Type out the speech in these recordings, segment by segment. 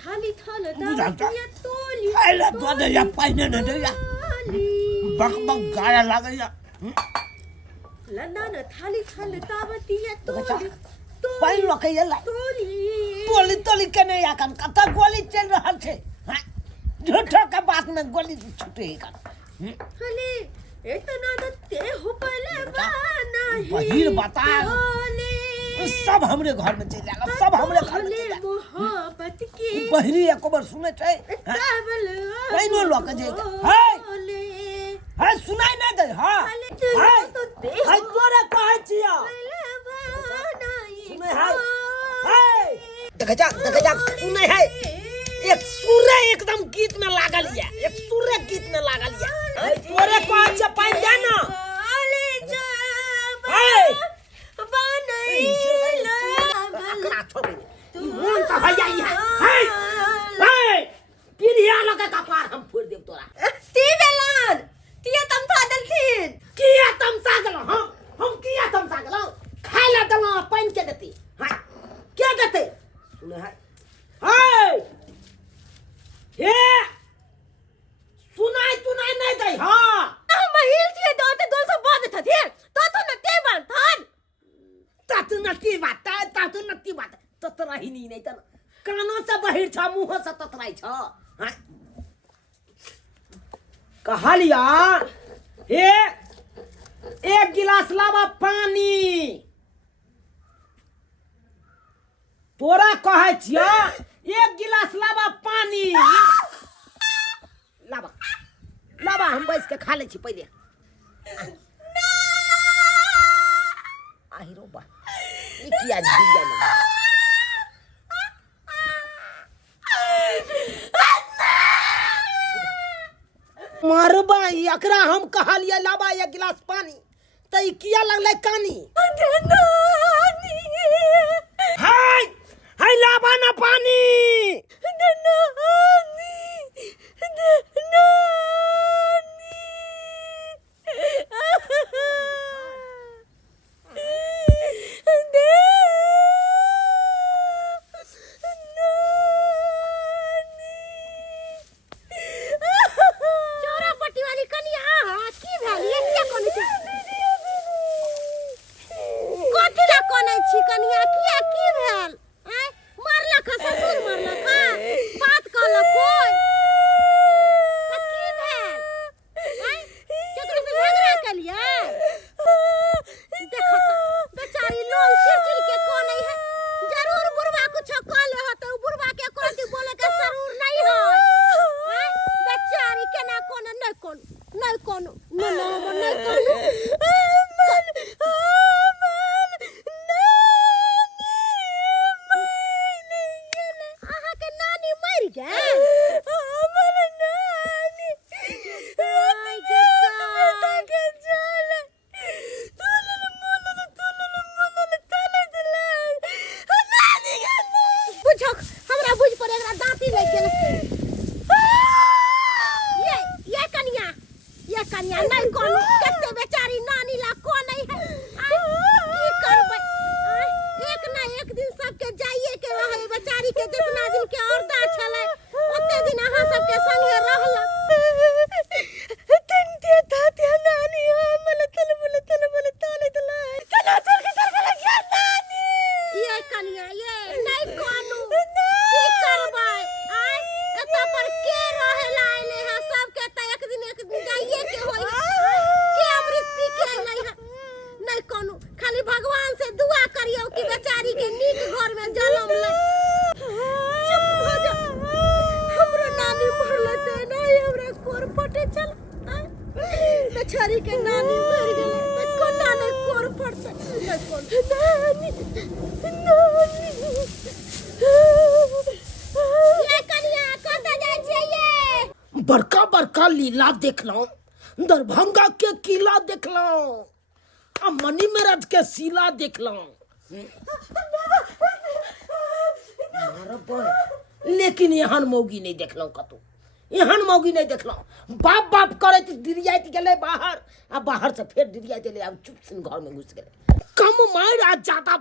थाली थाल बुझाउँछ? दावतिया तोली अहिले दोधे या पाइने न दे या बक बक गाया लागे या लंदन थाली थाल दावतिया तोली पाइन लके या तोली तोली तोली कने या काम कता गोली चल रहल छे हां झूठो का बात में गोली छूटे का हले इतना न ते हो पले बाना बहिर बता सब हमरे घर में चल जाएगा सब हमरे घर में चल जाएगा मोहब्बत की बहिरी एक बार सुने छै तावल कइनो लोक जेगा हाय हाय सुनाई नहीं दे हां हाय हाय तोरे कहै छिया सुने हाय हाय देख जा सुने हाय एक सूर्य एकदम गीत में लागल या एक सूर्य गीत में लागल या तोरे कहै छ पाइन दे ना हाय मन तो भैया हाय हाय पिरिया लगे कपार हम फोड़ देब तोरा ती बेलन तिया तम फादल थिन किया तमसा गेलो हम किया तमसा गेलो खाय ला दवा पाइन के देती हाय के देते सुने हाय हाय हे सुनाई नहीं दे हां हम हिल थिए दोते 200 बाद थथिन तो न ते बान थान तातु नती बात ततराही नहीं त कानो से बहिर छ मुंह से ततराई छ हां कहलिया हे एक गिलास लावा पानी तोरा कहै छिया एक गिलास लावा पानी लावा हम बैस के खा ले छी पहिले आहिरो बा ई किया दिया ना मारबा एकरा हम कहलिए लाबा एक गिलास पानी त ई किया लगले कानी हाय हाय लाबा ना पानी बेचारी के नानी मर गेले त कोना ने कोर पड़ते न कोन नानी ये कनिया कत जाय छै ये बड़का बड़का लीला देखलौं दरभंगा के किला देखलौं आ मनी मेरठ के सिला देखलौं लेकिन एहन मौगी नहीं देखलौं कतौ एहन मौगी नहीं देखलौं बाप बाप करे डिरियाइत गेले बाहर आ बाहर से फिर डिरियाइत गेले अब चुप से घर में घुस गेले कम मार आ ज्यादा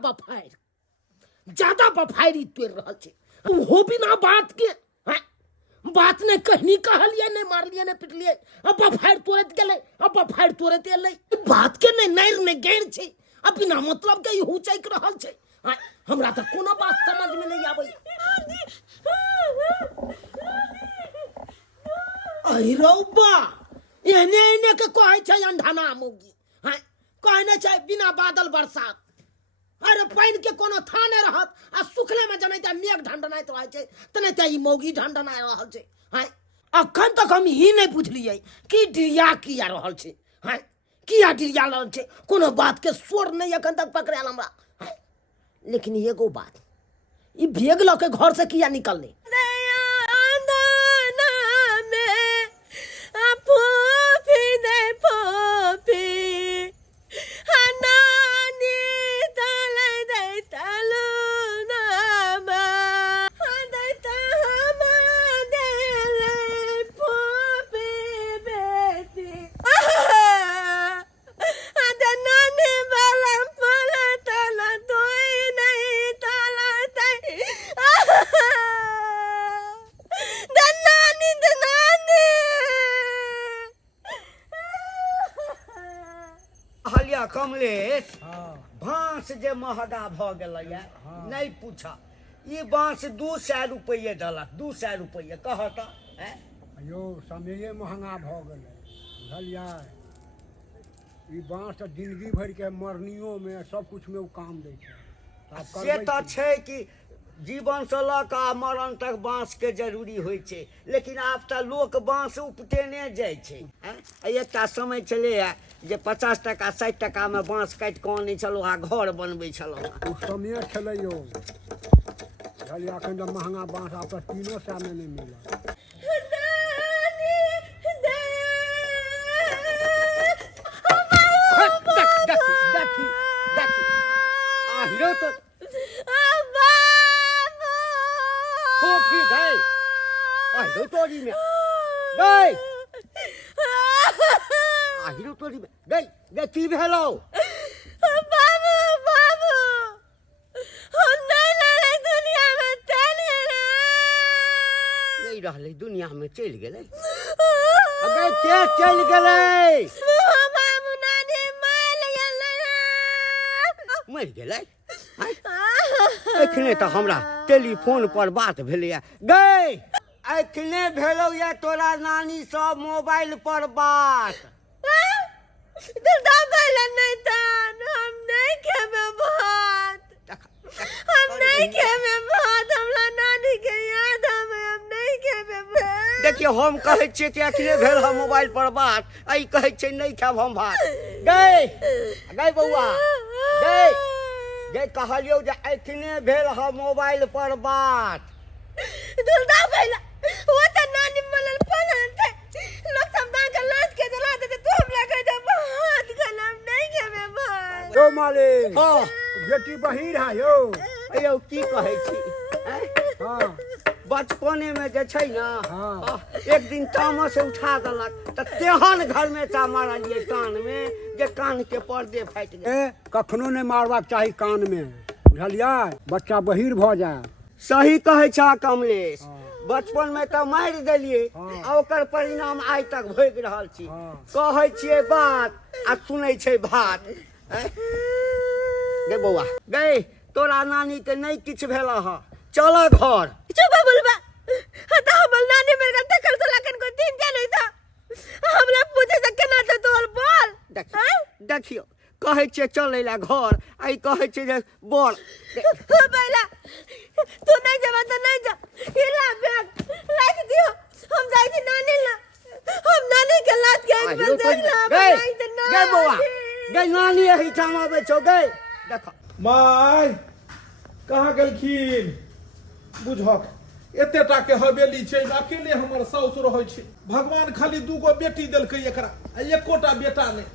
बफायर ई तोड़ रहल छै हो बिना बात के हैं? बात ने कहनी कहलिए नहीं मारलिए नहीं पिटलिए अब फाड़ तुरंत गेले अब फाड़ तुरंत एले बात के नहीं नैर ने गैर छे अब बिना मतलब के हु चैक रहल छे हैं? हमरा तो कोनो बात समझ में नहीं आबै अहि रौबा एने एने के कहै छै अंधाना मौगी हैं कहने छै बिना बादल बरसात अरे पाइन के कोनो थाने रहत आ सुखले में जनैता मेघ ढंढनाइत रहै छै तनैता ई मौगी ढंढना रहल छै हैं अखन तक हम ही नहीं बुझलियै कि डिरिया किया रहल छै हैं किया डिरिया रहल छै कोनो बात के स्वर नहीं अखन तक पकड़ायल हमरा हैं लेकिन एगो बात ई भेग ल के घर से किया निकलले कमलेश बांस जे महगा भ गेलैया नहीं पूछा ई बांस 200 रुपये देलक 200 रुपये कहत यो समय महंगा भ गेलै बुझलियै ई बांस जिंदगी भर के मरनियो में सब कुछ में काम दै छै से तो छै कि जीवन से लऽ मरण तक बांस के जरूरी होइ छै लेकिन आब तऽ लोक बांस उपटेने जाइ छै एकटा समय छलै जे 50 टका 60 टका में बांस काटि कऽ आनै छलौ आ घर बनबै छलौ ओ समय छलै यौ बुझलियै अखन तऽ महंगा बांस आब तऽ 300 में नहीं मिलत तोरी में गई आहिरो तोरी में गई गई की भेलो बाबू बाबू हम नहीं लड़े दुनिया में चले नहीं रहले दुनिया में चल गेले अगे के चल गेले बाबू नानी मर गेले एखने तो हमरा टेलीफोन पर बात भेलै गई एखने भेलौ या तोरा नानी सब मोबाइल पर बात नहीं हम नहीं खेबे भात हम नहीं खेबे भात हमरा नानी के याद हम नहीं खेबे भात देखिए हम कहै छियै कि एखने भेल हम मोबाइल पर बात आई कहै छै नहीं खाब हम भात गई गई बौआ गई गई कहलियौ जे एखने भेल हम मोबाइल पर बात दुल्हा भैला वो तो नानी बोलल पलन थे लोग सब दांत के लात के जला देते तू हमरा कह दे भात खलम नहीं खेबे भात यो मालिक हां बेटी बहिर है यो अयो की कहै छी हां बचपने में जे छै ना एक दिन तामस से उठा देलक त तेहन घर में चा मारलिए कान में जे कान के पर्दे फाटि गेल कखनो नहीं मारबाक चाही कान में बुझलियै बच्चा बहिर भ जाए सही कहै छ कमलेश बचपन में तो मार दिलिए आ ओकर परिणाम आइ तक भोग रहल छी कहै छियै बात आ सुनै छै भात गे बौआ गे तोरा नानी के नहीं किछ भेल ह चल घर चुप बोलबा हता हमर नानी मेरे का देखल तो लखन को दिन जाने था हमरा पूछे से केना तो तोर बोल देखियो कहै छियै चलै ला घर आई कहै छियै जे बोल बैला तू नहीं जाबा तो नहीं जा हिला बैग रख दियो हम जाई थी नानी ला हम नानी के लात के एक बार देख ला गे बौआ गे नानी एही ठाम आबै छौ गे देख माय कहाँ गेलखिन बुझक एतेटा के हवेली छै अकेले हमर साउस रहै छै भगवान खाली 2 गो बेटी देलकै एकरा आ एकोटा बेटा नहीं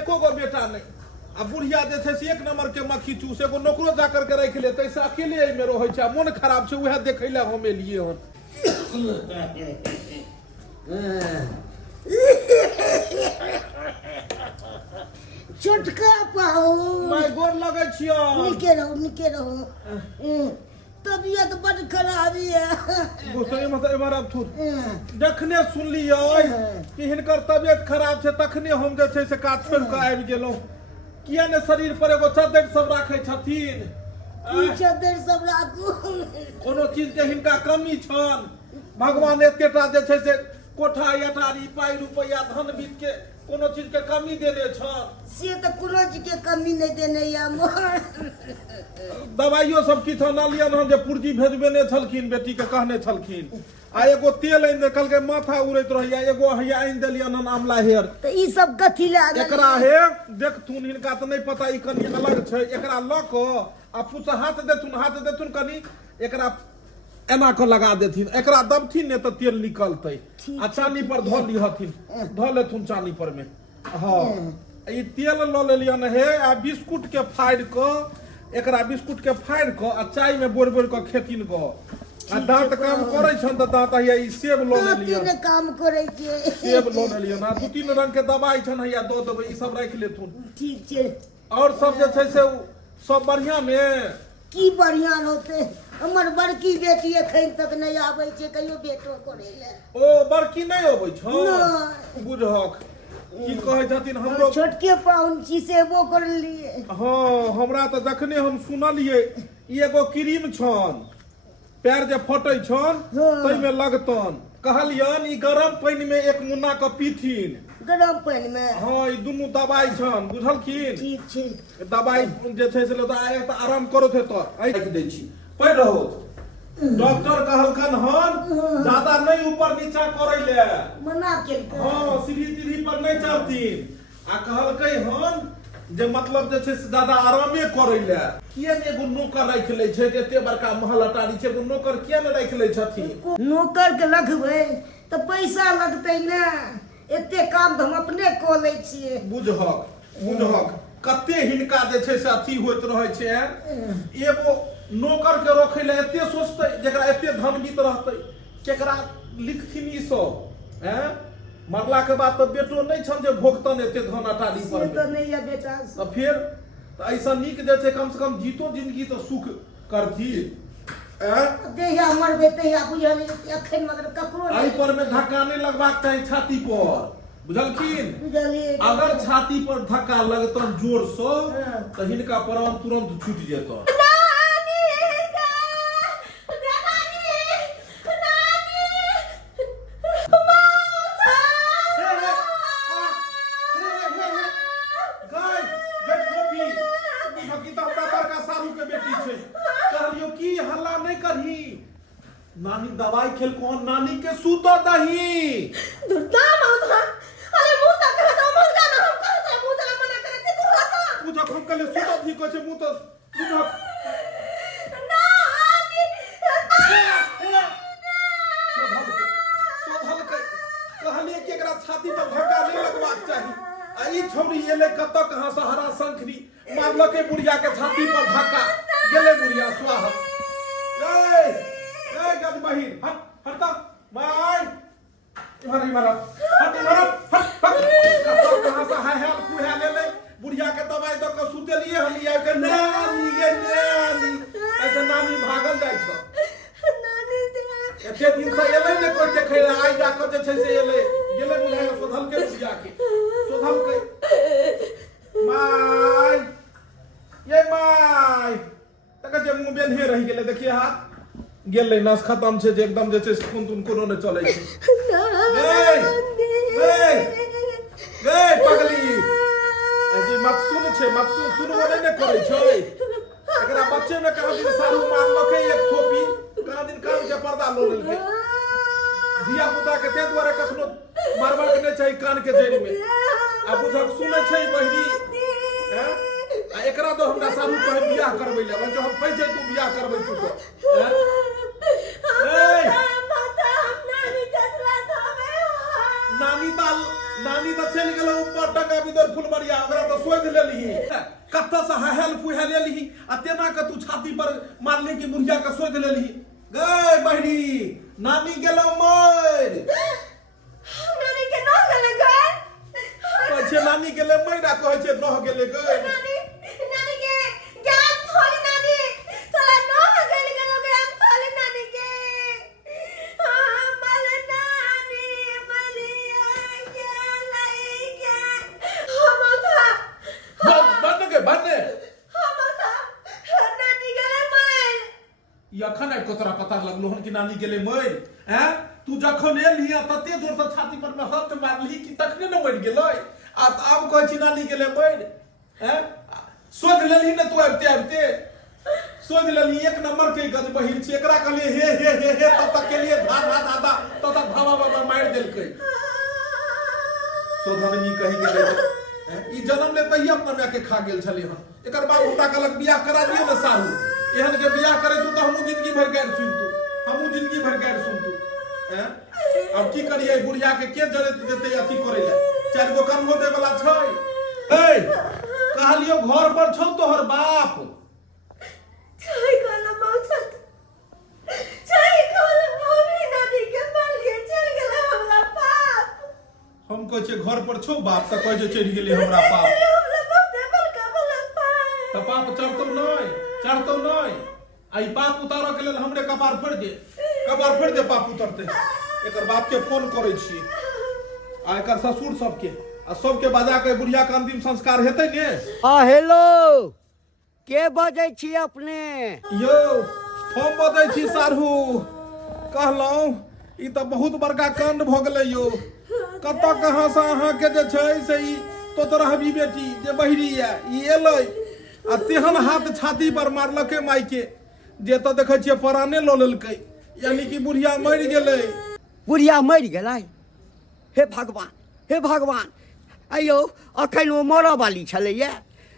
एको गो बेटा नहीं आ बुढ़िया देथे से 1 नंबर के मक्खी चूस एगो नौकरो जा करके रख ले तैसे अकेले में रहै छै मन खराब छै उहे देखै ला हम एलिए हन चटका पाओ माय गोर लगै छियो निके रहो तबीयत बड़ खराबी है बुझते मतलब एमर अब थू जखने सुनलियै कि हिनकर तबियत खराब छै तखने हम जे छै से काज छोड़ के आबि गेलहुँ किया ने शरीर पर एगो चद्दर सब राखै छथिन की चद्दर सब राखू कोनो चीज के हिनका कमी छन भगवान एतेटा जे छै से कोठा अटारी पाई रुपया धन बीत के कोनो चीज के कमी देने छन से तो कोनो चीज के कमी नहीं देने या मोर दवाइयो सब किछ अनलियन हम जे पुर्जी भेजबेने छलखिन बेटी के कहने छलखिन आ एगो तेल आनि दे कहलकै माथा उड़ैत रहैया एगो हैया आनि देलियन हन आमला हेयर तो ई सब कथी ले एकरा हे देखथुन हिनका तो नहीं पता ई कनी अलग छै एकरा ल क आ पूछ हाथ देथुन कनी एकरा एना के लगा देथिन एकरा दबथिन ने तो तेल निकलतै आ चानी पर धो लिहथिन धो लेथुन चानी पर में हाँ ई तेल ल लेलियन हे आ बिस्कुट के फाड़ि क एकरा बिस्कुट के फाड़ि क आ चाय में बोर बोर क खेथिन क आ दांत काम करे छन त दांत हैया ई सेब ल लेलियन तीन काम करे के सेब ल लेलियन आ दू तीन रंग के दवाई छन हैया दो देबै ई सब राख लेथुन ठीक छै और सब जे छै से सब बढ़िया में की बढ़िया होते हमर बड़की बेटी एखन तक नहीं आबै छै कहियो बेटो करे ले ओ बड़की नहीं अबै छ नहीं। बुझहक की कहै छथिन हमरो छोटके पाउन छी सेबो कर लिए हाँ हमरा तो जखने हम सुनलियै ई एगो क्रीम छन पैर जे फटै छन तै में लगतन कहलियन ई गरम पानी में एक मुन्ना के पीथिन गरम पानी में हाँ ई दुनू दवाई छन बुझलखिन ठीक छै दवाई जे छै से तो आराम करो थे तो राख दै छी पढ़ रहो डॉक्टर कहलकन हन ज्यादा नहीं ऊपर नीचा करे ले मना केलकै हाँ सीढ़ी तीढ़ी पर नहीं चढ़तीन आ कहलकै हन जे मतलब जे छै से ज्यादा आरामे करे ले किया ने एगो नौकर राख ले छै एते बड़का महल अटारी छै एगो नौकर किया ने राख ले छथिन नौकर के रखबै तो पैसा लगतै ने एते काम तो हम अपने क लै छियै बुझहक कते हिनका जे छै से अथी होइत रहे छै एगो नौकर के रखे ले एते सोचते जेकरा एते धन बीत रहते केकरा लिखथिन ई सब हैं मरला के बाद तो बेटो नहीं छन जे भोगतन एते धन अटारी पर तो नहीं है बेटा तो फिर तो ऐसा नीक जे छै कम से कम जीतो जिंदगी तो सुख करथी देहिया मरबै तहिया बुझल एखन मगर ककरो आई पर में धक्का नहीं लगबाक चाही छाती पर बुझलखिन बुझलिए अगर छाती पर धक्का लगतन जोर से तो हिनका प्राण तुरंत छूट जेतन नानी दवाई खेल कौन नानी के सूतो दही दुर्दा माता अरे मुंह तक हटा मर जाना हम कहते मुंह तक मना करे थे तू हटा पूजा हम कले सूतो दी को छे मुंह तो पूजा नानी सोधल के कहलिए कि एकरा छाती पर धक्का नहीं लगवाक चाही आ ई छौरी एले कत कहां से हरा शंखरी मारलो के बुढ़िया के छाती पर धक्का गेले बुढ़िया स्वाहा ए गज बहिन हट माय इमर हट कहां से है पुहा ले बुढ़िया के दवाई द के सुते लिए हम लिया के नानी अच्छा नानी भागल जाय छ नानी दे एते दिन से एले ने कोई देखे आई जा के जे छै से एले गेले बुढ़िया सोधल के बुढ़िया के सोधल के माय ये माय तक जे मुंह बेन्हे रह गेले देखिए हाथ गेले नस खत्म छै जे एकदम जे छै खून तुन कोनो ने चलै छै ए पगली जी मत सुनबो नहीं करे छै एकरा बच्चे में कहाँ दिन सारू मारलकै एक थोपी कहाँ दिन कान के पर्दा लो लेलकै धिया पुता के ते द्वारा कखनो मारबा के नहीं चाही कान के जड़ में आ बुझक सुनै छै बहिनी हैं आ एकरा तो हमरा सारू कहे बियाह करबै ले जो हम पैसे तू बियाह करबै तू तो नानी तो चल गेलो ऊपर टंगा बिदर फुलबरिया ओकरा तो सोच लेली कत्ता से हेल फुहा लेली आ तेना के तू छाती पर मारले की बुढ़िया के सोच लेली गए बहिनी नानी गेलो मर नानी के न गेले गए कहै छै नानी गेले मर आ कहै छै न गेले गए नानी के ज्ञान थोड़ी नानी तोला न गेले गेलो गया के तोरा पता लगलो हन कि नानी गेले मर हैं तू जखन एलही तते जोर से छाती पर में हाथ मारली कि तखने न मर गेलै आ आब कहै छी नानी गेले मर हैं सोच लेलही न तू आबते सोच लेलही एक नंबर के गज बहिन छी एकरा कहलिए हे तब तक के लिए धा तब तक भावा मार देलकै सोधनी कहि गेलै ई जन्म ले तहिए अपना माय के खा गेल छली हन एकर बाप हमरा कहलक बियाह करा दिए न साहू एहन के बियाह करे तू त हमहू जिंदगी भर गारि सुनतू हमहू जिंदगी भर गारि सुनतू हैं अब की करिए बुढ़िया के जरे देते अथी करे ले 4 गो कन्हो दे वाला छै ए कहलियो घर पर छौ तोहर बाप चाय काला मौत चाय काला मम्मी नानी के मर गए चल गेला हमरा पाप हम कहै छै घर पर छौ बाप से कहै छै चढ़ि गेलै हमरा पाप हमरा बाप दे बलका पाप त पाप चढ़तौ नहीं आई पाप उतारऽ के लेल हमरे कपार फोड़ दे पाप उतरते एकर बाप के फोन करै छी आ एकर ससुर सबके बजा के बुढ़िया के अंतिम संस्कार हेतै ने हाँ हेलो के बजै छी अपने यौ हम बजै छी साढ़ू कहलहुँ ई तऽ बहुत बड़का कांड भ गेलै यौ कतऽ कहाँ से अहाँके जे छै से ई तोतरहबी बेटी जे बहिरी ई एलै आ तेहन हाथ छाती पर मारलकै माई के जे तऽ देखै छियै पराने लऽ लेलकै यानी कि बुढ़िया मरि गेलै बुढ़िया मरि गेलै हे भगवान अयौ अखन ओ मरऽ वाली छलैया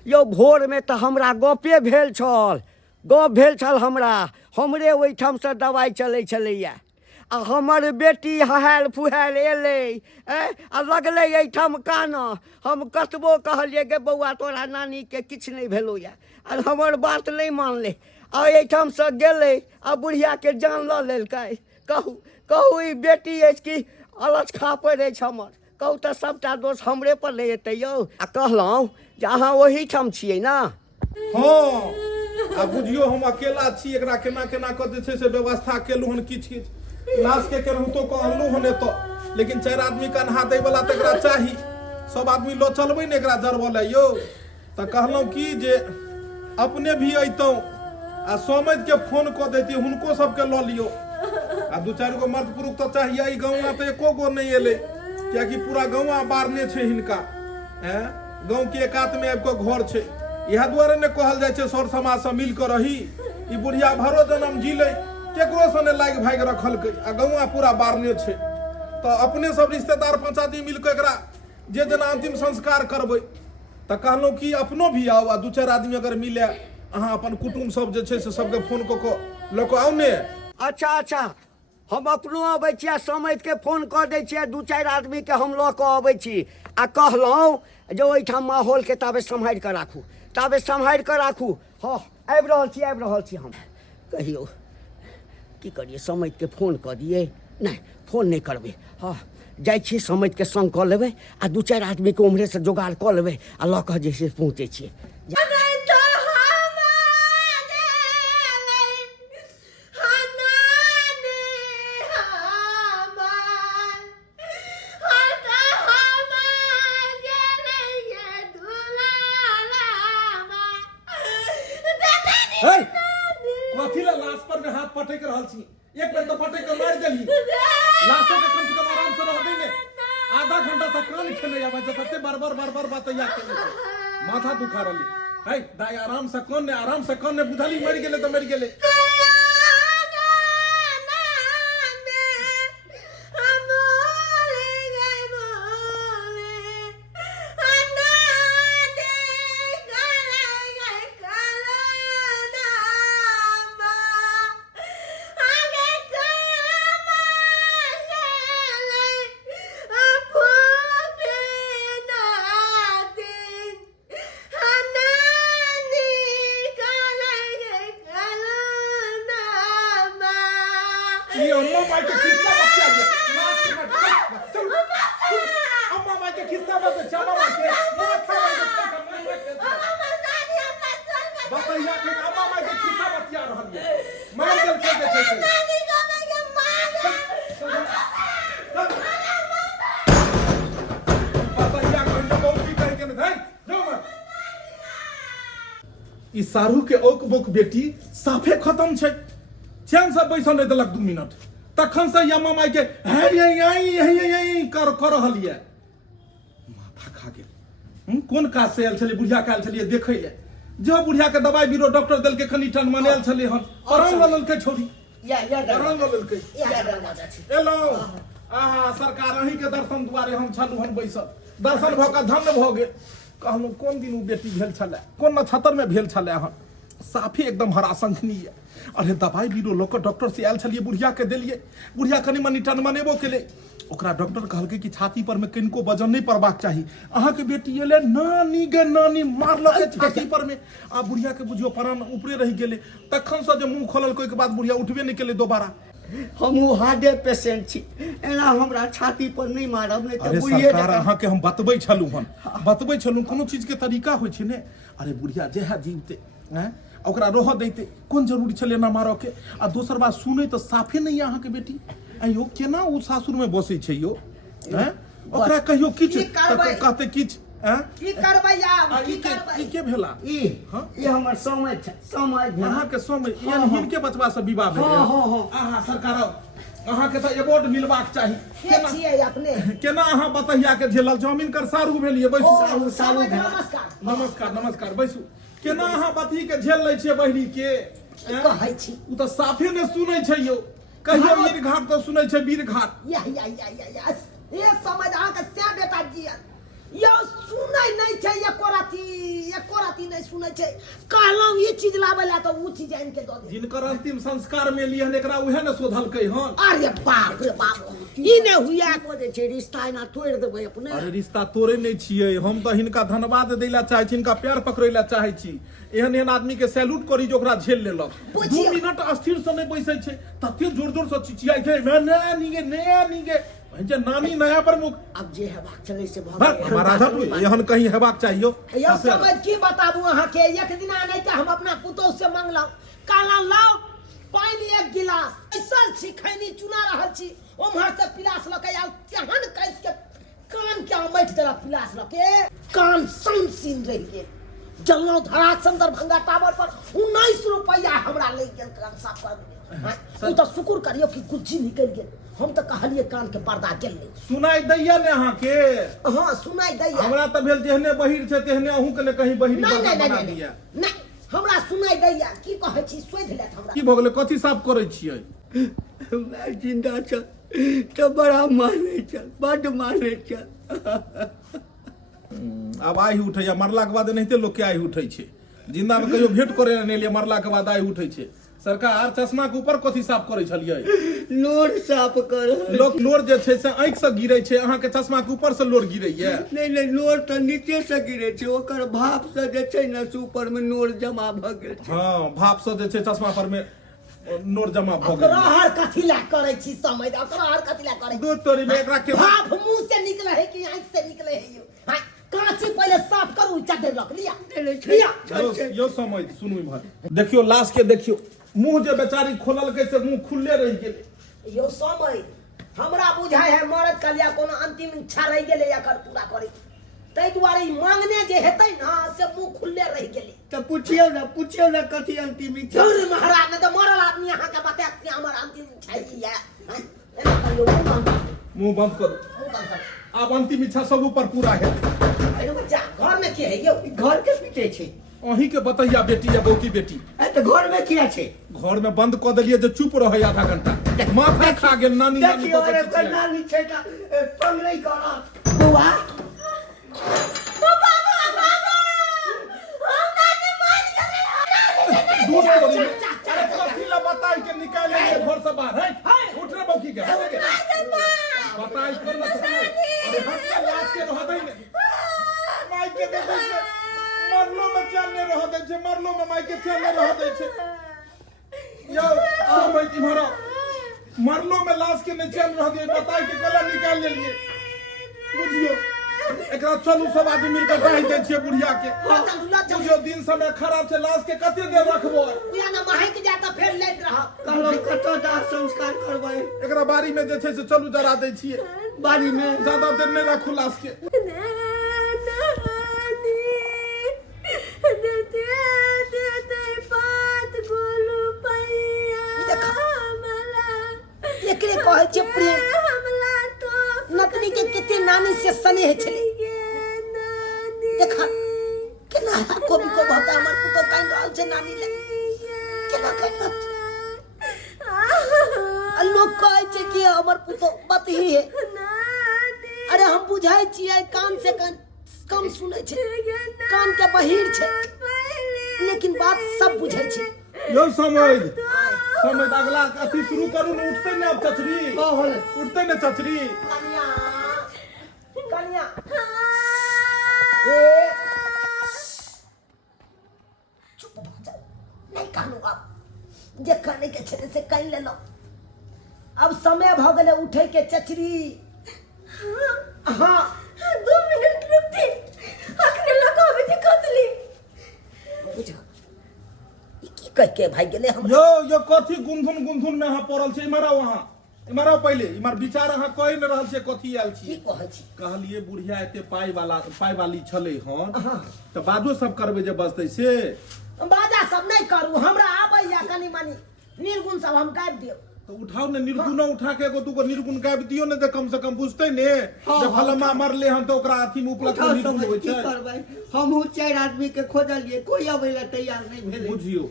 यौ भोरमे तऽ हमरा गपे भेल छल हमरा हमरे ओहिठाम से दवाइ चलै छलैया आ हमर बेटी हहायल फुहायल एलै आ लगलै एहिठाम कानऽ हम कतबो कहलिए गे बौआ तोरा नानी के किछु नहि भेलौ या आ हमर बात नहि मानलै आ एहिठाम से गेलै आ बुढ़िया के जान लऽ लेलकै कहू ई बेटी अछि कि अलच खापर अछि हमर कहू तऽ सबटा दोष हमरे पर नहि एतै यौ आ कहलहुँ जे अहाँ ओहीठाम छियै ने हाँ आ बुझियो हम अकेला छी एकरा केना कऽ जे छै से व्यवस्था केलहुँ हन किछु लाश के केनहु तो कहलहुँ हन एतऽ लेकिन 4 आदमी के अन्हा दै वाला तऽ एकरा चाही सब आदमी लो चलबै ने एकरा जरबऽ ले यौ तऽ कहलहुँ कि जे अपने भी अइतौं आ सोमैत के फोन कऽ दैतियै हुनको सबके लऽ लियौ आ 2-4 गो मर्द पुरुष तऽ चाहिए ई गाँवमे तऽ एको गो नहि एलै कियाकि पूरा गाँव बारने छै हिनका गाँव के एकातमे आबि कऽ घर छै इएह दुआरे ने कहल जाइ छै सर समाज से मिल कऽ रही ई बुढ़िया भरो जन्म जीलै केकरो से ने लागि भागि रखलकै आ गौआ पूरा बारने छै तऽ अपने सब रिश्तेदार 5 आदमी मिल कऽ एकरा जे जेना अंतिम संस्कार करबै तऽ कहलहुँ कि अपनो भी आओ आ 2-4 आदमी अगर मिले अहाँ अपन कुटुम्ब सब जे छै से सबके फोन कऽ लऽ कऽ आउ ने अच्छा हम अपनो अबै छी आ समझ के फोन कऽ दै छियै 2-4 आदमी के हम लऽ कऽ अबै छी आ कहलहुँ जे ओहिठाम माहौल के ताबे सम्हारि कऽ राखू हाँ आबि रहल छी हम कहियौ की करिए समझ के फोन कऽ दिए नहीं फोन नहीं करबे हाँ जाइ छी समझ के संग कऽ लेबै आ 2-4 आदमी के उम्हरे से जोगाड़ कऽ लेबै आ लऽ कऽ जे छै पहुँचे छियै कथी ला लाश पर में हाथ पटक रहल छी एक बेर तो पटक के मार देली लाशो के कम से कम आराम से रह देंगे आधा घंटा से कान खेले जाबे जते बार बतैया के माथा दुखा रहली है दाई आराम से कान ने बुझली मर गेले तो मर गेले ई सारू के औक बोक बेटी साफे खत्म छै चैन से बैसल नहीं देलक 2 मिनट तखन से या मामा के कर रहलिए माथा खा गेल कोन काज से आयल छलिए बुढ़िया के आयल छलिए देखै ले जो बुढ़िया के दवाई बीरो डॉक्टर देल के खनी टन मनेल छलिए हन परंग ललकै छोरी परंग ललकै एलो आहा सरकार अही के दर्शन दुआरे हम छलु हन बैसल दर्शन भ के धन्य भ गेल कहलहुँ कोन दिन उ बेटी भेल छलै कोन नक्षत्र में भेल छलै हन साफे एकदम हरासंखनीय अरे दवाई बीरो लोक डॉक्टर से आयल छलिए बुढ़िया के देलिए बुढ़िया कनी मनी टन मनेबो केले ओकरा डॉक्टर कहलकै कि छाती पर में किनको वजन नहीं पड़बाक चाही अहाँ के बेटी एले नानी गे नानी मारलकै छाती पर में आ बुढ़िया के बुझियो प्राण ऊपरे रह गेले तखन से जे मुंह खोलल कोई के बाद बुढ़िया उठबे नहीं केले दोबारा हम हार्डे पेशेंट छी एना हमरा छाती पर नहीं मारब नहीं अरे तो बुढ़िए सरकार अहाँ के हम बतबै छलु हन बतबै छलु कोनो चीज के तरीका होय छै ने अरे बुढ़िया जेहा जीवते हैं ओकरा रह दैते कोन जरूरी छले ना मारो के आ दोसर बात सुनै तो साफे नहीं अहाँ के बेटी आयो केना उ सासुर में बसै छै यो हैं ओकरा कहियो किछ कहते किछ हैं की करबै आब की करबै ई के भेला ई हमर समय छै समय भेला अहाँ के समय यानी हिनके बचवा से विवाह भेल आहा सरकार अहाँ के त अवार्ड मिलबाक चाही के छियै अपने केना अहाँ बतहिया के झेलल जमीन कर सारू भेलिए बैसू सारू नमस्कार नमस्कार नमस्कार बैसू केना अहाँ बतही के झेल लै छियै बहिरी के कहै छी उ त साफे ने सुनै छै यो कहियो वीर घाट तो सुनै छै वीर घाट या ये समझ अहाँ के से बेटा जी यो सुनै नहीं छै एको राती नहीं सुनै छै कहलहुँ ये चीज लाबैला तो उ चीज आनि के दऽ दे जिनकर अंतिम संस्कार में लियन एकरा उहे ने शोधलकै हन अरे बाप रे बाप ई ने हुआ को जे छै रिश्ता एना तोड़ देबै अपने अरे रिश्ता तोड़े नहीं छियै हम तो हिनका धन्यवाद दैला चाहै छी हिनका प्यार पकड़ैला चाहै छी एहन एहन आदमी के सैल्यूट करी जो ओकरा झेल लेलक 2 मिनट अस्थिर से नहीं बैसै छै तते जोर जोर से चिचियाइ छै नया नीगे जे नानी नया प्रमुख अब जे हेबाक छलै से भऽ गेल महाराज एहन कहीं हेबाक चाहियो यो समझ की बताबू अहाँ के एक दिन नहीं के हम अपना पुतौह से मंगलहुँ कहलहुँ लाओ पानी 1 गिलास ऐसा छी खैनी चुना रहल छी ओम्हर से पिलास लके आउ तेहन कैस के कान के मैट देला पिलास लके कान संसीन रह गेल जल्लो धरा दरभंगा टावर पर 19 रुपया हमरा ले गेल कान साफ कर तो शुक्र करियो कि गुज्जी निकल गेल हम तो कहलिए कान के पर्दा गेल नहीं सुनाई दैया ने अहाँ के हां सुनाई दैया हमरा त भेल जेहने बहिर छै तेहने अहू के ने कहीं बहिर बना दिया नहीं हमरा सुनाई दैया की कहै छी सोध लेत हमरा की भ गेलै कथि साफ करै छियै मैं जिंदा छ तो बड़ा माने छ बड माने छ अब आइ उठैया मरला के बाद एनाहिते लोग के आइ उठै छै जिंदा में कहियो भेंट करे ने लिए मरला के बाद आइ उठै छै सरकार चश्मा के ऊपर कथि साफ करै छलियै लोर साफ कर लोग लोर जे छै से आंख से गिरै छै अहाँ के चश्मा के ऊपर से लोर गिरैया नहीं लोर तो नीचे से गिरे छै ओकर भाप से जे छै न से ऊपर में नोर जमा भ गेल छै हां भाप से जे छै चश्मा पर में नोर जमा भ गेल रहर कथि ला करै छी समझ रहर कथि ला करै दूध तोरी में एकरा के भाप मुंह से निकले है कि आंख से निकले है यो हां कांची पहले साफ करू चादर रख लिया यो समझ सुनू इम्हर देखियो लाश के देखियो मुंह जे बेचारी खोलल के से मुंह खुलले रह गेले यो समय हमरा बुझाय है मरद कलिया कोनो अंतिम इच्छा रह गेले एकर पूरा करे तै दुआरे मांगने जे हेतै ना से मुंह खुलले रह गेले तो पूछियो ना कथी अंतिम इच्छा जरूर महाराज ने तो मरल आदमी अहाँ के बताएत कि हमर अंतिम इच्छा ई है एना करियो मुंह बंद करू अब अंतिम इच्छा सब ऊपर पूरा हेतै अरे बच्चा घर में के है यो घर के पीटे छै अही के बतैया बेटी या बहुती बेटी तो घर में किया छै घर में बंद क देलिए जे चुप रहे आधा घंटा माथा खा गेल नानी देखियो अरे नानी छै का तंग नहीं करत बुआ अरे कथी ला बताई के निकाल ले घर से बाहर है उठ रे बौकी के बताई कर ना अरे हत्या लाश के रह दई ने माई के दे दे मरलो में चैन ने रह दे छै मरलो में माई के चैन ने रह दे छै यो समय इमहरा मरलो में लाश के ने चैन रह दे बताई के गला निकाल लेलिए बुझियो एकरा चलू सब आदमी मिलकर कहि दै छियै बुढ़िया के बुझियो दिन समय खराब छै लाश के कते देर रखबो या ना महक जा त फेर लैत रह कहलो कतो दाह संस्कार करबै एकरा बारी में जे छै से चलू जरा दै छियै बारी में ज्यादा देर नहीं रखू लाश के देते पात गोलू पैया एकरे कहै छै प्रेम हमला तो नतनी के कितनी नानी से स्नेह छले देखा केना कभी को भाता हमर पुतो कान रहल छै नानी ले केना कहत लोग कहै छै कि हमर पुतो बतही है अरे हम बुझाई छियै कान से कान कम सुनै छै कान के बहिर छै लेकिन बात सब बुझै छै यो समझ अगला अथी शुरू करू न उठते ने अब चचरी उठते ने चचरी कन्या कन्या ए चुप हो जा नहीं कानू अब जे काने के छे से कह ले लो अब समय भ गेले उठे के चचरी हाँ 2 मिनट रुकती अखने लगावे थी कतली बुझा ई की कह के भाई गेले हम यो कथी गुनधुन में यहाँ पड़ल छै इमरा पहले इमर विचार अहाँ कहि न रहल छै कथी आयल की छी कहै छी कहलिए बुढ़िया एते पाई वाली छले हन हाँ। त बादो सब करबे जे बसतै से बाजा सब नहीं करू हमरा आबैया कनी मनी निर्गुण सब हम गाबि दियौ तो उठाओ ने निर्गुण उठा के एगो दूगो निर्गुण गाबि दियो ने जे कम से कम बुझतै ने जे फलमा मरले हन त ओकरा अथी में उपलब्ध निर्गुण होय छै हमहू 4 आदमी के खोजलिए कोई अबै ला तैयार नहीं भेले बुझियो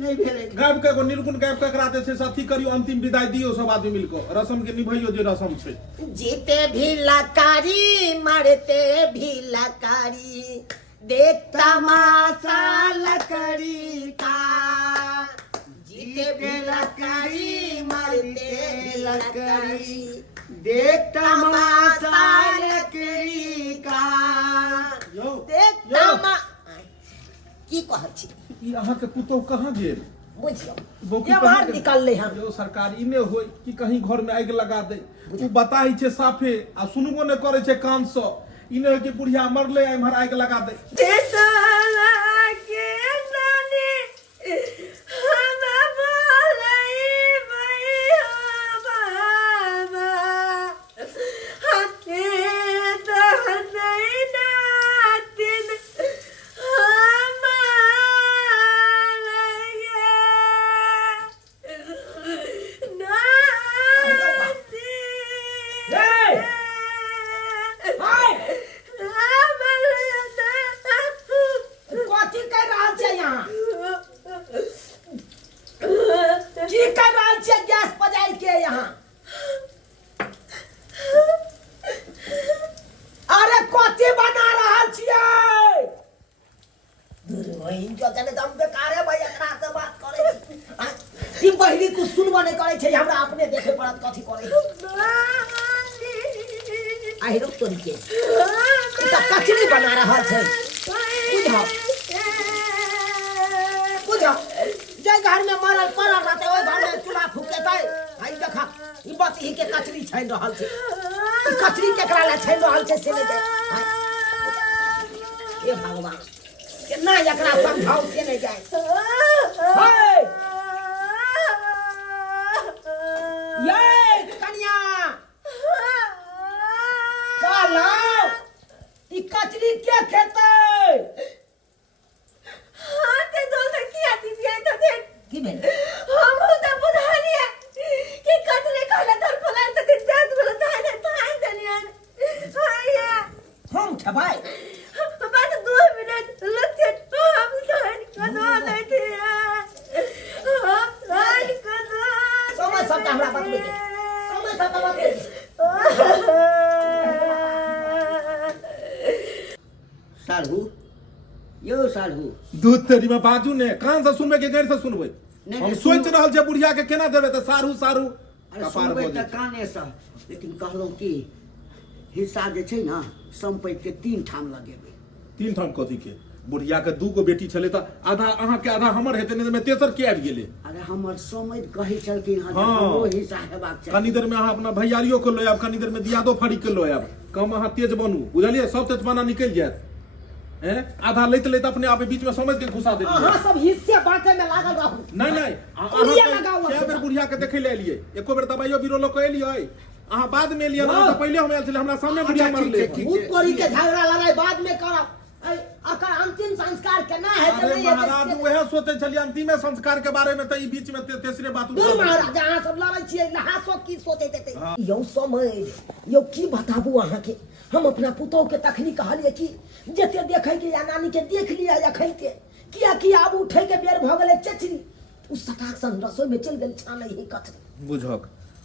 नहीं भेले गाबि के एगो निर्गुण गाबि के एकरा जे छै से अथी करियो अंतिम विदाई दियो सब आदमी मिलके रस्म के निभैयो जे रस्म छै जीते भी लकारी मरते भी लकारी देख तमाशा लकड़ी का जीते भी लकारी मरते भी लकड़ी देख तमाशा लकड़ी का यो देख तमा की कहै छी ई अहाँ के पुतौह कहाँ गेल बुझियो बौकी ये कहाँ बाहर गेल? निकलले हम जो सरकार इने होय कि कहीं घर में आगि लगा दे उ बताई छै साफे आ सुनबो ने करे छै कान से इने होय कि बुढ़िया मरले इम्हर आगि लगा दे तेतला के नानी हम बोलई भैया बाबा हते दहनई नातिन हम कथी कह रहल छै यहाँ की कह रहल छै गैस पजारि के यहाँ अरे कथी बना रहल छियै बहिन जो जने दम बेकार है भाई एकरा से बात करे छी ई बहिरी कुछ सुनबो नहीं करे छै हमरा अपने देखे पड़त कथी करे आई रुक तो के ई त कचरी बना रहल छै बुझा जे घर में मरल पड़ल रहते ओइ घर में चूल्हा फूकेतै आई देखा ई बस ही के कचरी छैन रहल छै ई कचरी केकरा ला छैन रहल छै से ले जाय हे भगवान केना एकरा समझाऊ से नहीं जाए हाय ये कन्या काला ई कचरी के खेतै हाथे दो किया दीजिए तो दे की भेल हम तो बुधानिया कि कतले कहला तर फलान तो जात बोला थाने थाने दनियान हाया हम छबाई बात 2 मिनट लगते हम सहन कनो नहीं थे हम सहन कनो समय सब हमरा बतबे के समय सब बतबे सालू यो सालू दूध तेरी में बाजू ने कान से सुनबे के गैर से सुनबे नहीं, हम नहीं, सोच सुनो। रहल छै बुढ़िया के केना देबे त सारू अरे कपार सुनबै बजे त काने से लेकिन कहलौं कि हिस्सा जे छै ना संपत्ति के 3 ठाम लगेबै 3 ठाम कथी के बुढ़िया के 2 गो बेटी छले त आधा अहाँ के आधा हमर हेते ने में तेसर के आबि गेले अरे हमर समझ कहै छलखिन हँ हाँ। हमरो हिस्सा हेबाक चाही कनी देर में अहाँ अपना भैयारियो के लो आब कनी देर में दियादो फाड़ी के लो आब कम अहाँ तेज बनू बुझलिए सब तेजपाना निकल जायत हैं आधा लैत लैत अपने आप बीच में समझ के घुसा देलिए अहाँ सब हिस्से बांटे में लागल रहू नहीं कुड़िया लगाओ अहाँ बेर बुढ़िया के देखे ले एलिए एको बेर दवाइयो बीरो लो के एलिए अहाँ बाद में एलिए ना हाँ। तो पहले हम आयल छले हमरा सामने अच्छा, बुढ़िया ठीक मारले छै, ठीक भूत परी के झगड़ा लड़ाई बाद में करब आ ओकर अंतिम संस्कार केना हेतै अरे नहीं हेतै महाराज से- वह सोचे चलिए अंतिम संस्कार के बारे में तो ई बीच में तेसरे बात दूर महाराज अहाँ सब लड़ै छियै नहासो की सोचै देतै यौ समय यौ की बताबू अहाँ के हम अपना पुतोह के तखनी कहलिए कि जते देखै के या नानी के देख लिया अखै के किया कि आब उठै के बेर भ गेलै चचरी उ सटाक सन रसोई में चल गेल छानै ही कचरी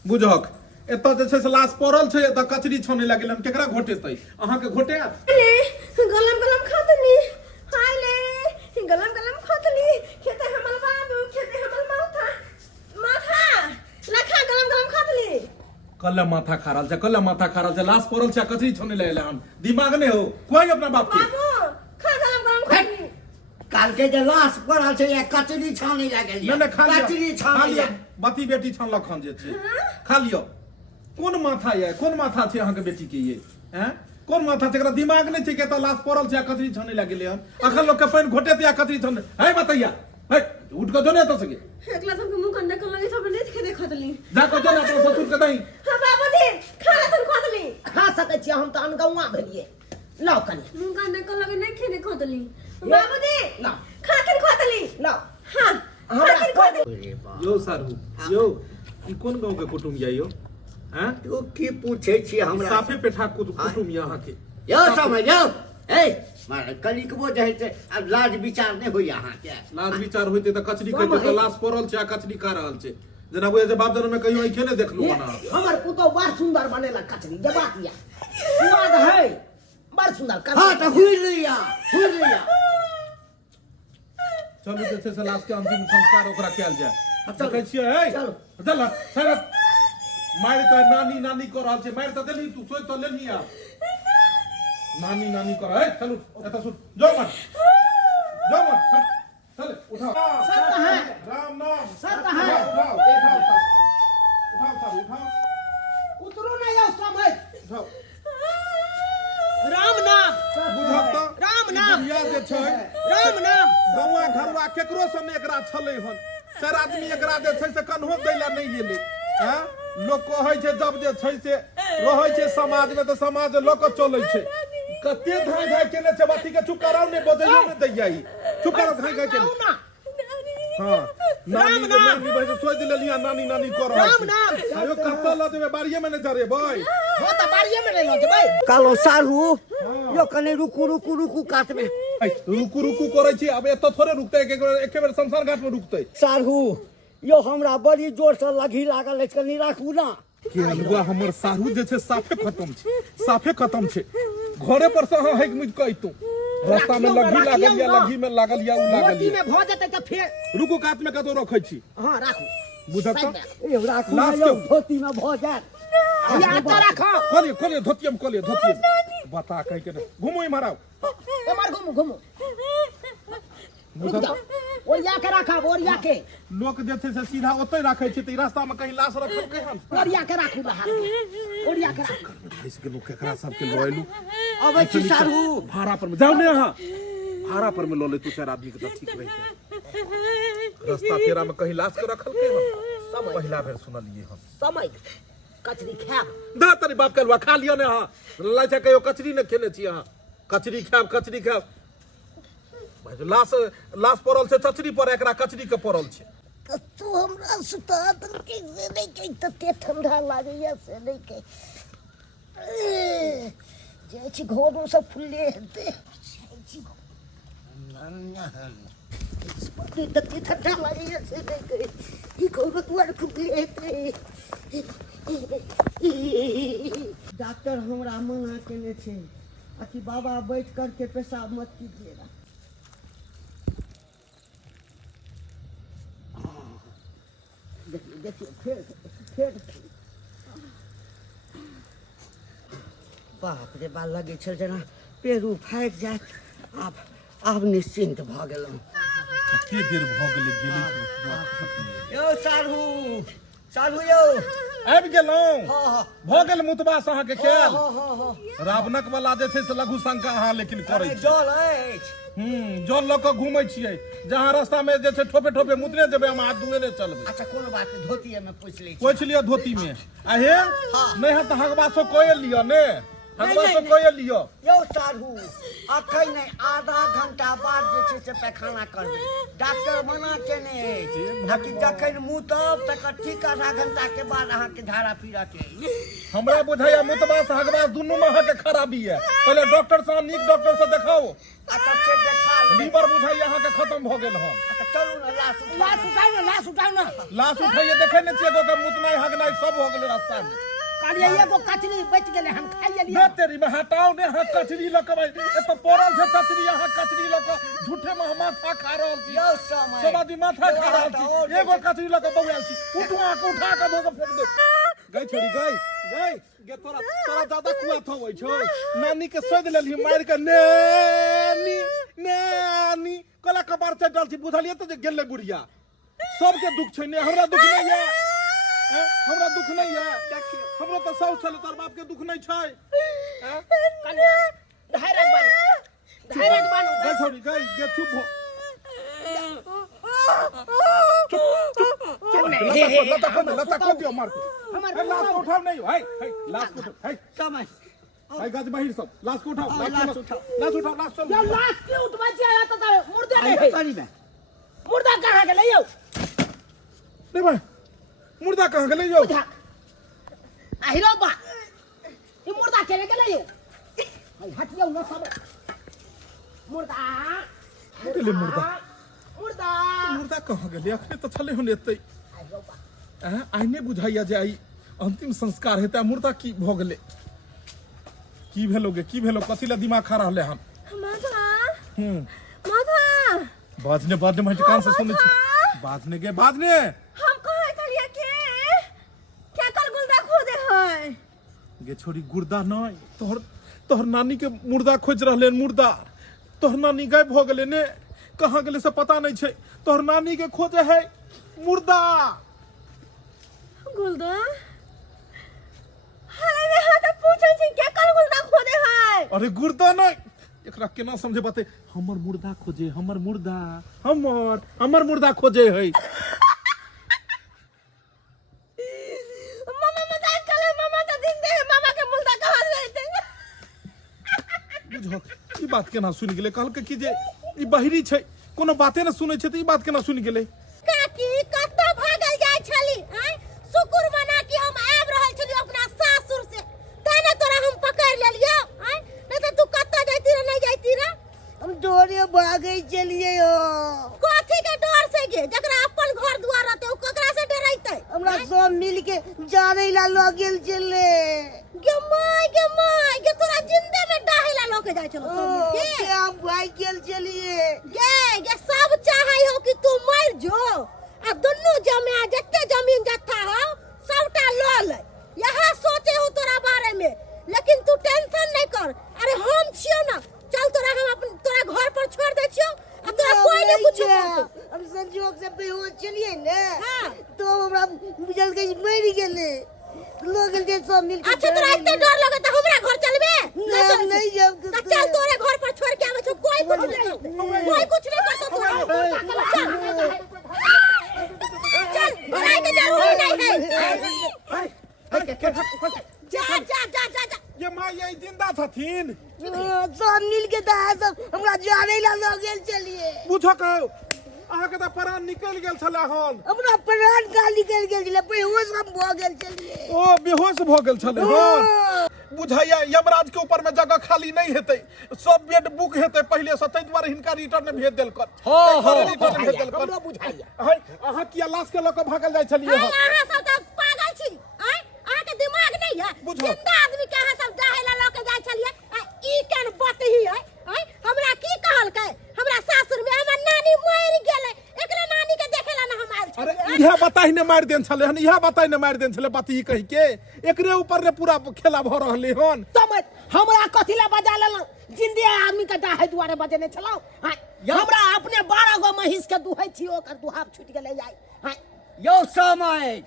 बुझक एतऽ जे छै से लाश पड़ल छै एतऽ कचरी छोने लगे हम केकरा घोटेतै अहाँ के घोटे गलम गलम खातली हाय ले गलम गलम खातली खेते हमल बाबू खेते हमल माथा लखा गलम गलम खातली कल माथा खा रहल छै लाश पड़ल छै कचरी छोने लगे हम दिमाग नहीं हो कोई अपना बाप के बाबू खा गलम गलम खातली काल के जे लाश पड़ल छै या कचरी छानै लागल नहीं खा कचरी लियो छानै बती बेटी छानलक हन जे छै खा लियो कोन माथा ये कोन माथा छै अहाँ के बेटी के ये हैं कोन माथा छै एकरा दिमाग नहीं छै के त लाश पड़ल छै कचरी छाने लगे हन अखन लोग के पानी घोटे ते कचरी छाने है बतैया है उठ के जोने तो सके एकला तुमके मुंह कंडे कर लगे सब नहीं देखे खातली जा के जोने अपन ससुर के दई हां बाबू जी खा ले तुम खातली खा सकै छी हम त अनगौआ भेलिए लाओ कनी मुंह कंडे कर लगे नहीं खेने खातली बाबू जी लाओ खातिर खातली लाओ हां हमरा खातिर कह खातली यो सारू यो ई कोन गांव के कुटुम ये यो हैं तू की पूछे छी हमरा साफे पेठा कुटुम यहाँ के यो समझ यो ए मार कलिकबो जे छै अब लाज विचार नहीं होई अहाँ के लाज विचार होते त कचरी कहते त लाश पड़ल छै आ कचरी खा रहल छै जेना बुझे जे बाप जन्म में कहियो आंखे ने देखलू बना हमर पुतोह बड़ सुंदर बनेला कचरी जबाक या स्वाद है बड़ सुंदर कचरी हां त हुई लिया चलू जे छै से लाश के अंतिम संस्कार ओकरा कैल जाय चलू। देखै छियै हे चलू। चल सरत मार के नानी कर रहल छै मार त देली तू सोच त लेनी आ नानी कर हे चलू एता सुन जो मत चल उठाओ सर कहाँ है? राम नाम सर कहाँ है? उठाओ उतरो नहीं आओ समय उठाओ राम नाम बुझब त राम नाम बुढ़िया जे छै राम नाम गौवा घरवा केकरो से ने एकरा छलै हन चार आदमी एकरा जे छै से कन्हो दैला नहीं गेलै हैं लोग कहै छै जब जे छै से रहै छै समाज में त समाज लोक चलै छै कते धाय केने छै बाती के चुप कराओ ने बजैयो ने दैया ई चुप कराओ धाय केने ना हां नानी भाई सोच लेलिया नानी कर रहल राम छै नाम आयो कत्ता ल देबे बाड़िए में ने जरे भाई वो तो बाड़िए में नहीं लगे भाई कालो सारू यो कने रुकू काट में रुकू करै छी अब एत थोड़े रुकतै एके बेर शमशान घाट में रुकतै सारू यो हमरा बड़ी जोर से लगी लागल है कनी राखू ना के अलुआ हमर सारू जे छै साफे खत्म छै घरे पर से हां हैक मुझ कहितू रास्ता में लगी में लागल या उ लागल मोती में भ जते त फिर रुकू कात में कतो रखै छी हां राखू बुझत साइड में। ए राखू ना लास्ट यो के- धोती में भ जात या तो रखो खोलिए धोतियम बता कह के घुमो इमराओ एमर घुमू बुझत ओरिया के रखा ओरिया के लोक जे छै से सीधा ओतै राखै छै त ई रास्ता में कहीं लाश रखल केहन ओरिया के राखू बाहर ओरिया के राखू भैंस के लोग केकरा सब के लोइलू अबे छी सारू भाड़ा पर में जाओ ने हां भाड़ा पर में लो ले तू चार आदमी के त ठीक रही है रास्ता पेरा में कहीं लाश के रखल केहन पहला बेर सुनलिए हम समय कचरी खाब दा तरी बाप के खा लियो ने हां लाई छै कहियो कचरी न खेने छी हां कचरी खाब भाई जो लाश पड़ल छै चचरी पर एकरा कचरी के पड़ल छै तू हमरा सुता दल के से नहीं के तते ठंडा लागैया से नहीं के जे छी घोड़ो सब फुल्ले हेते तते ठंडा लागैया से नहीं के ई घोड़ो दुआर फुल्ले हेते डॉक्टर हमरा मना केने छै कि बाबा बैठ करके पेशाब मत कीजिएगा देखिए फिर बाप रे बा लगे छल जेना पेरू फाटि जायत आब निश्चिंत भऽ गेलहुँ कते देर भ गेलै यो सारू यो आबि गेलौं हाँ भ गेल मुतबास अहाँ के खेल हाँ रावणक वाला जे छै से लघु शंका अहाँ लेकिन करै छी जल अछि जल लऽ कऽ घूमै छियै जहाँ रास्ता में जे छै ठोपे मुतने जेबै हम हाथ धुए नहि चलबै अच्छा कोनो बात नहीं, धोतिए में पूछ ली पोछि लिअ धोती में आ हे नहीं है तऽ हगबासो कोयल लिअ ने हगवा से कोई लियो यो साधु अखन नहीं आधा घंटा बाद जे छै से पैखाना करबै डॉक्टर मना केने अछि जखन मुँह तब तक ठीक आधा घंटा के बाद अहाँ के झाड़ा फिरा के हमरा बुझाइया मुतबा से हगवा दुनू में अहाँ के खराबी है पहले डॉक्टर से नीक डॉक्टर से देखाओ अच्छा से देखा लीवर बुझाइया अहाँ के खत्म भ गेल हन चलू ना लाश उठाउ ना लाश उठाइए देखे न छियै के मुतनाई हगनाई सब हो गेल रास्ता में कालिया एगो कचरी बच गेले हम खाइए लिए ना तेरी में हटाओ ने हां कचरी ल के ए तो पोरल से कचरी अहाँ कचरी ल के झूठे में माथा खा रहल छी यो समय सब आदमी माथा खा रहल छी एगो कचरी ल के बौआल छी उठवा के उठा के धो के फेंक दे गई छोरी गई गे तोरा ज्यादा कुआ थोइ छौ नानी के सोद लेली मार के नानी कला कबार से डाल छी बुझलिए तो जे गेले बुढ़िया सबके दुख छै ने हमरा दुख नहीं है हमरा दुख नहीं है हमरा तो सब चले तोर बाप के दुख नहीं छै धैर्य बन गई छोरी गई गे चुप हो लता को दियो मार के लाश को उठाओ नहीं है लाश को उठाओ है समय है गज बाहिर सब लाश को उठाओ लाश उठाओ लाश चल यो लाश क्यों उठवा छिया तो मुर्दे नहीं पानी में मुर्दा कहां गेलै यौ नहीं भाई मुर्दा कहां गेलै यौ आहिरो बा ई मुर्दा केने गेलै ये हटियो न सब मुर्दा गेलै मुर्दा मुर्दा कहां गेलै अखने तो छले होने एतै आइने बुझाइया जे आई अंतिम संस्कार हेतै मुर्दा की भ गेलै की भेलो कथि ला दिमाग खा रहले हन माथा बाजने मत कान से सुनै छी बाजने हम कहै छलिए के क्या कर गुलदा खोदे है गे छोरी गुर्दा नहीं तोहर नानी के मुर्दा खोज रहले मुर्दा तोहर नानी गायब भ गेले ने कहां गेले से पता नहीं छै तोहर नानी के खोजे है मुर्दा गुलदा हाय रे हां त पूछै छी क्या कर गुलदा खोदे है अरे गुर्दा नहीं एकरा केना समझे बाते हमर मुर्दा खोजे हमर मुर्दा खोजे है मामा तो दिन दे मामा के मुर्दा कहां रहते बुझो ई बात केना सुनि गेले कहल के कि जे ई बहिरी छै कोनो बाते न सुनै छै त ई बात केना सुनि गेले काकी कत्ता भागल जाय छली शुक्र मना कि हम आब रहल छली अपना सासुर से तेने तोरा हम पकड़ लेलियो नहीं तो तू कत्ता जाती रे नहीं जाती रे हम डोरे भागे चलिए हो कथी के डर से गे जकरा अपन घर दुआर रहते ओ ककरा से डरैते हमरा सब मिल के जाने ला लो गेल चले गे माय गे तोरा जिंदे में डाहेला लोके जाय छलो सब मिल के हम भाई गेल चलिए गे सब चाहै हो कि तू मर जो आ दुन्नु जमे जत्ते जमीन जत्था हो सबटा ल ले यहां सोचे हो तोरा बारे में लेकिन तू टेंशन नहीं कर अरे हम छियो ना चल तोरा हम अपन तोरा घर पर छोड़ दे छियो आ तोरा कोई नहीं कुछ हम संजोग से बेहोश चलिए ने हां तो हमरा बुझल के मर गेले लोग के सब मिल के अच्छा तोरा इतना डर लगे त हमरा घर चलबे नहीं जब तो चल तोरे घर पर छोड़ के आवे छो कोई कुछ नहीं करतो तोरा चल बुलाए के जरूरी नहीं है जा ये मां ये जिंदा थथिन सब मिल के सब हमरा जाने ला लोग गेल चलिए बुझो को अहाँ के त प्राण निकल गेल छला हन हमरा प्राण का निकल गेल छले बेहोश हम भ गेल चलिए ओ बेहोश भ गेल छले हन बुझाइया यमराज के ऊपर में जगह खाली नहीं हेतै सब बेड बुक हेतै पहले से तै द्वारा हिनका रिटर्न भेज देल कर रिटर्न भेज देल कर हमरो बुझाइया अहाँ किया लाश के लक भागल जाय छलिए हन अहाँ सब त पागल छी अहाँ के दिमाग नहीं है जिंदा आदमी के अहाँ सब डाहेला ल के जाय छलिए ई केन बतही है हमरा की कहलकै हमरा सासुर में हमर नानी मर गेलै एकरे नानी के देखेला ना हम आइल छी अरे इहा बताई ने मार देन छले हन इहा बताई ने मार देन छले बात ई कहि के एकरे ऊपर ने पूरा खेला भ रहले हन तब हमरा कथि ला बजा लेलौ जिंदे आदमी के डाहे दुआरे बजेने छलौ हमरा अपने 12 गो महिष के दुहै छी ओकर दुहाब छूट गेलै आई यो समय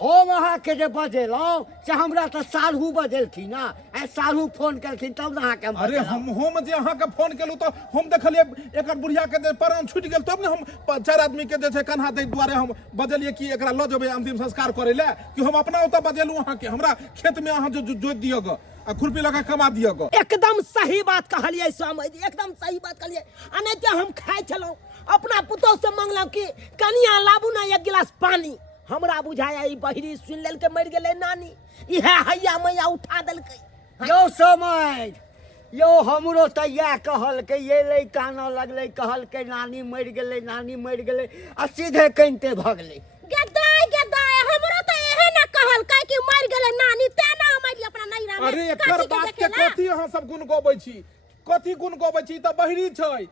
हम अहाँके जे बजेलहुँ से हमरा तऽ साढ़ू बजेलखिन ना आ साढ़ू फोन केलखिन तब ने अहाँके हम अरे बजेलहुँ। हम जे अहाँके फोन केलहुँ तऽ हम देखलिए एकर बुढ़िया के जे प्राण छूटि गेल तब ने हम 4 आदमी के जे छै कन्हा दै दुआरे हम बजलिए कि एकरा लऽ जेबै अंतिम संस्कार करे ले कि हम अपना ओतऽ बजेलहुँ अहाँके हमरा खेत में अहाँ जो जोत दियौ ग आ खुरपी लगा कमा दियौ ग। एकदम सही बात कहलिए स्वामी जी, एकदम सही बात कहलिए। आ नहीं तो हम खाए छलौं अपना पुतोह से मांगलौं कि कनिया लाबू ना 1 गिलास पानी। हमरा बुझाया ई बहिरी सुन लेल के मर गेलै नानी, इहे हैया मैया उठा देलकै। यो समय यो हमरो तऽ इएह कहलकै, ये लै कानऽ लगलै, कहलकै नानी मरि गेलै, नानी मरि गेलै आ सीधे कनिते भगलै। गदाई गदाई हमरो तो एहे ना कहलकै कि मर गेलै नानी, तेना हमर अपना नैरा में। अरे एकर बात के कथी अहाँ सब गुण गबै छी, कथी गुण गबै छी? तऽ बहिरी छै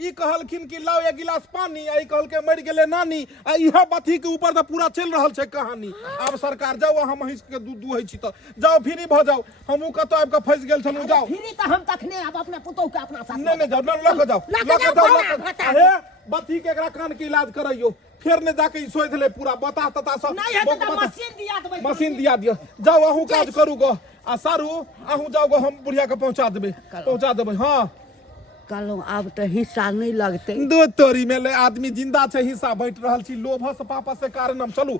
ई कहलखिन कि लाओ 1 गिलास पानी, आ ई कहलकै मरि गेलै नानी, आ इह बाती के ऊपर तऽ पूरा चलि रहल छै कहानी। आब सरकार जाओ अहाँ महिष के दूध दुहै छी तऽ जाओ फ्री भऽ जाओ, हमहूँ कतौ आबि कऽ फंसि गेल छलहुँ। जाओ फिरी तो हम तखने अब अपने पुतोह के अपना साथ नहीं जाओ, लऽ के जाओ, लऽ के जाओ, भटा। हे बत्ती के एकरा कान के इलाज करैयो, फिर ने जाके ई सोधि ले पूरा बता तता सब नहीं है तो मशीन दिया देबै। मशीन दिया दियो। जाओ अहूँ काज करू गो, आ सारू अहूँ जाओ गो, हम बुढ़िया के पहुंचा देबै। हाँ कहलहुँ आब तऽ हिस्सा नहीं लगतै। दो तोरी में ले आदमी जिंदा छै, हिस्सा बैठ रहल छी लोभ से पापा से कारणम। चलू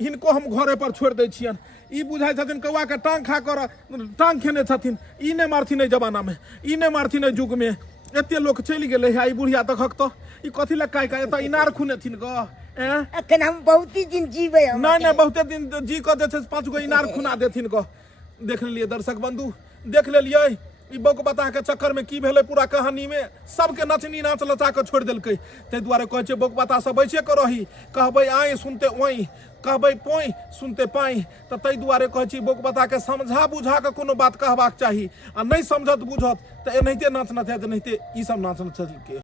हिनको हम घरे पर छोड़ दै छियन। ई बुझाइ छथिन कौआ के टांग खा कर टांग खेने छथिन, ई नहीं मारथिन एहि जमाना में, ई नहीं मारथिन एहि युग में। एते लोग चलि गेलै है, ई बुढ़िया देखक तो ई कथी लए काय एतऽ इनार खुनेथिन ग। अखन हम बहुत ही दिन जीबै हम। नहीं बहुते दिन जी कऽ जे छै 5 गो इनार खुना देथिन ग। देख लेलिए दर्शक बंधु, देख लेलिए ई बक बता के चक्कर में की भेलै पूरा कहानी में सबके नचनी नाच लचा के छोड़ देलकै। ताहि दुआरे कहै छै बक बता सब बैसे के रही, कहबै आइ सुनते ओई, कहबै पोई सुनते पाई। तऽ ताहि दुआरे कहै छी बक बता के समझा बुझा के कोनो बात कहबाक चाही, आ नहीं समझत बुझत तऽ एनाहिते नाचना चाही, एनाहिते ई सब नाचना चाही के।